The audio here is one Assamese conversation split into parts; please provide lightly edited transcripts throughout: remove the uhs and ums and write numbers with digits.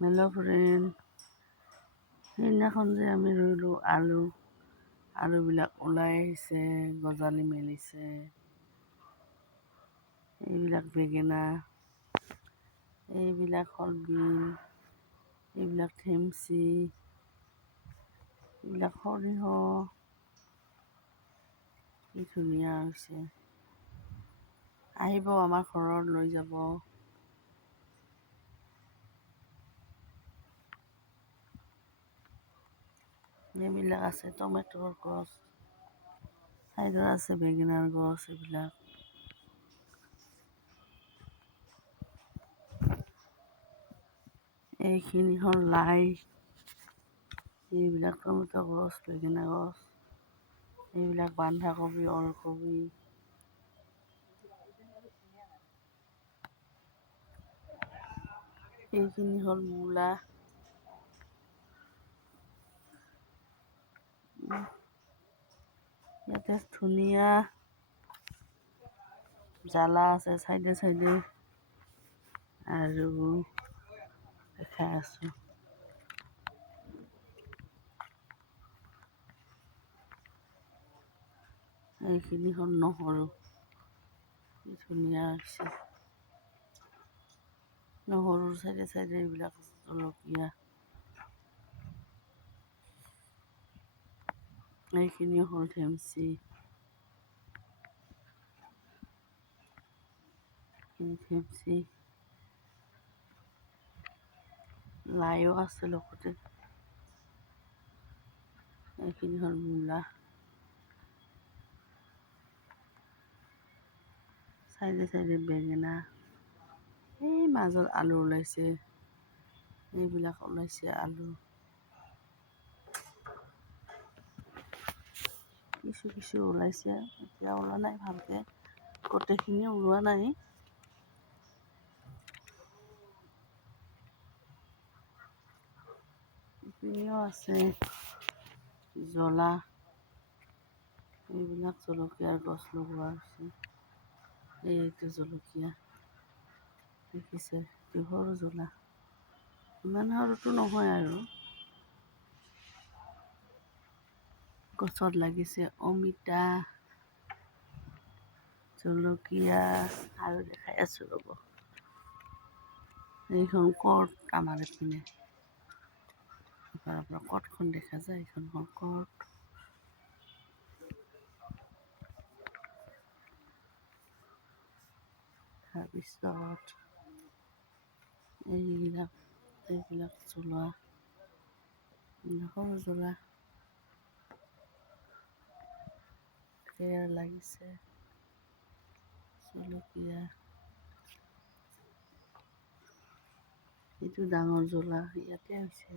হেল্ল' ফ্ৰেণ্ড, সেইদিনাখন যে আমি ৰুলোঁ আলুবিলাক ওলাই আহিছে, গজালি মেলিছে। এইবিলাক বেঙেনা, এইবিলাক সলবিন, এইবিলাক থেমচি, এইবিলাক সৰিয়হ, কি ধুনীয়া হৈছে। আহিব আমাৰ ঘৰত লৈ যাব। এইবিলাক আছে টমেটৰ গছ, চাইডত আছে বেঙেনাৰ গছ। এইখিনি হ'ল লাই, এইবিলাক টমেটৰ গছ, বেঙেনা গছ, এইবিলাক বন্ধাকবি, ওলকবি, এইখিনি হ'ল মূলা, ইয়াতে ধুনীয়া জ্বালা আছে চাইডে চাইডে, আৰু দেখাই আছোঁ। এইখিনি হ'ল নহৰু, কি ধুনীয়া হৈছে। নহৰুৰ চাইডে চাইডে এইবিলাক জলকীয়া। এইখিনি হ'ল থেমচি, লাইও আছে লগতে। এইখিনি হ'ল মূলা, চাইডে চাইডে বেঙেনা, এই মাজত আলু ওলাইছে, এইবিলাক ওলাইছে আলু। কিছু ওলাইছে, এতিয়া ওলোৱা নাই ভালকৈ, গোটেইখিনি ওলোৱা নাই। ইপিনেও আছে জ্বলা, এইবিলাক জলকীয়াৰ গছ লগোৱা হৈছে। এইটো জলকীয়া দেখিছে, এইটো সৰু জ্বলা, ইমান সৰুটো নহয় আৰু। গছত লাগিছে অমিতা, জলকীয়া, আৰু দেখাই আছোঁ ৰ'ব। এইখন কট আমাৰ এইপিনে, আপোনাৰ কটখন দেখা যায়, এইখন হ'ল কট। তাৰপিছত এইবিলাক জ্বলা, সৰু জ্বলা, লাগিছে জলকীয়া, এইটো ডাঙৰ জ্বলা ইয়াতে হৈছে,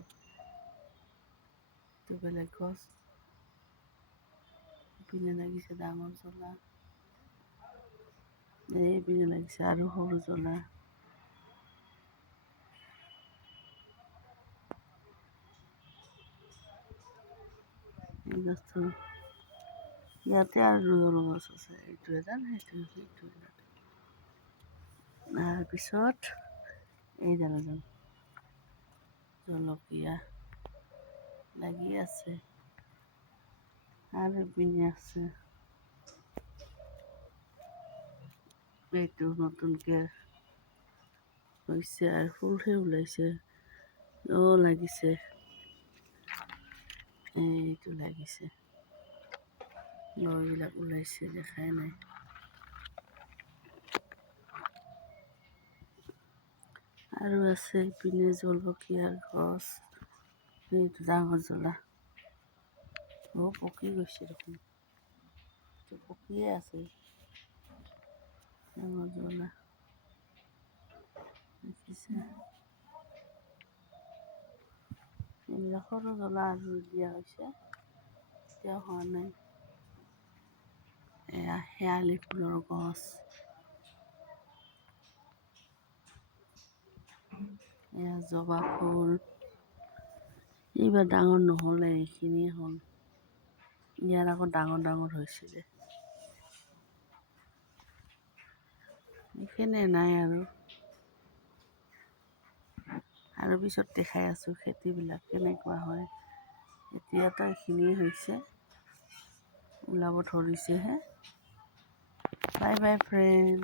এইটো বেলেগ গছ। ইপিনে লাগিছে ডাঙৰ জ্বলা, এইপিনে লাগিছে আৰু সৰু জ্বলা। এই গছটো ইয়াতে আৰু দুজন গছ আছে, এইটো এডাল, সেইটো এডাল। তাৰপিছত এইডাল এডাল জলকীয়া লাগি আছে, আৰু ইপিনে আছে এইটো নতুনকৈ হৈছে আৰু ফুলহে ওলাইছে, লাগিছে, এইটো লাগিছে, এইবিলাক ওলাইছে, দেখাই নাই। আৰু আছে ইপিনে জলকীয়াৰ গছ, এইটো ডাঙৰ জ্বলা, পকি গৈছে দেখোন, এইটো পকিয়ে আছে, ডাঙৰ জ্বলা দেখিছে। এইবিলাক সৰু জ্বলা আৰু দিয়া হৈছে, এতিয়া হোৱা নাই। এয়া শেৱালি ফুলৰ গছ, এয়া জবা ফুল, এইবাৰ ডাঙৰ নহ'লে, এইখিনিয়ে হ'ল, ইয়াৰ আকৌ ডাঙৰ ডাঙৰ হৈছিলে, এইখিনিয়ে নাই আৰু। আৰু পিছত দেখাই আছোঁ খেতিবিলাক কেনেকুৱা হয়। এতিয়াতো এইখিনিয়ে হৈছে, ওলাব ধৰিছেহে। Bye bye friend.